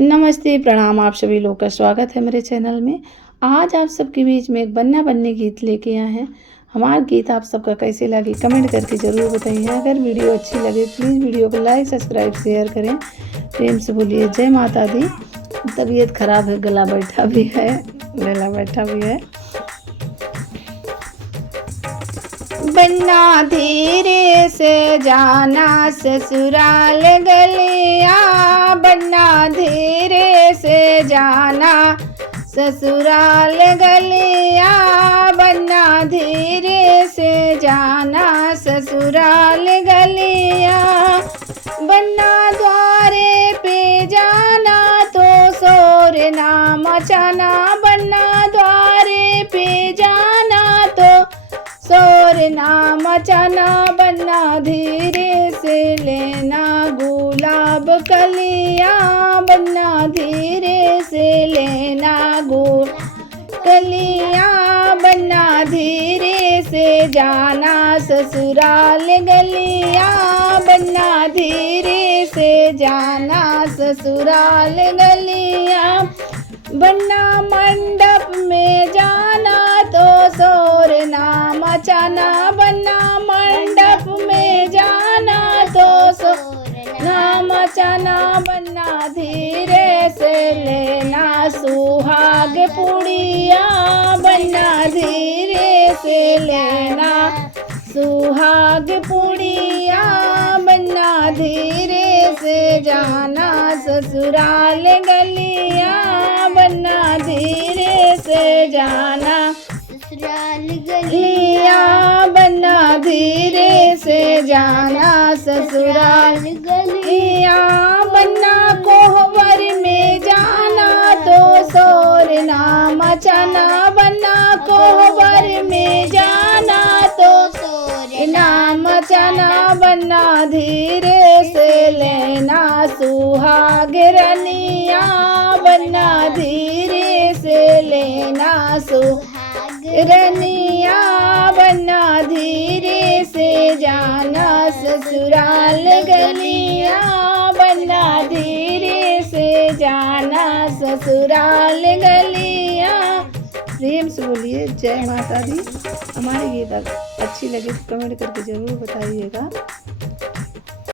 नमस्ते, प्रणाम। आप सभी लोग का स्वागत है मेरे चैनल में। आज आप सबके बीच में एक बन्ना बन्नी गीत लेके आए हैं। हमारा गीत आप सबका कैसे लगे कमेंट करके ज़रूर बताइए। अगर वीडियो अच्छी लगे प्लीज़ वीडियो को लाइक सब्सक्राइब शेयर करें। प्रेम से बोलिए जय माता दी। तबीयत खराब है, गला बैठा भी है। बन्ना धीरे से जाना ससुराल गलिया, बन्ना धीरे से जाना ससुराल गलिया, बन्ना धीरे से जाना ससुराल गलिया। बन्ना द्वारे पे जाना तो शोर ना मचाना, बन्ना द्वारे पे जाना तो शोर ना मचाना। बन्ना धीरे से लेना गुलाब कलिया, बन्ना धीरे से लेना कलिया, बन्ना धीरे से जाना ससुराल गलिया, बन्ना धीरे से जाना ससुराल गलिया। बन्ना मंडप में जाना तो शोर ना मचाना, बन्ना मंडप में जाना तो शोर ना मचाना। बन्ना धीरे से लेना सुहाग पुड़िया, बन्ना धीरे से लेना सुहाग पुड़िया, बन्ना धीरे से जाना ससुराल गलिया, बन्ना धीरे से जाना ससुराल गलिया, बन्ना धीरे से जाना ससुराल गलिया। बन्ना कोहबर में जाना तो शोर ना मचाना, बन्ना कोहबर में जाना तो शोर ना मचाना। बन्ना धीरे से लेना सुहाग रनिया, बन्ना धीरे से लेना सुहाग रनिया, बन्ना धीरे से जाना ससुराल गलिया, बन्ना धीरे से जाना ससुराल गलिया। प्रेम से बोलिए जय माता दी। हमारी गीत अच्छी लगे तो कमेंट करके ज़रूर बताइएगा।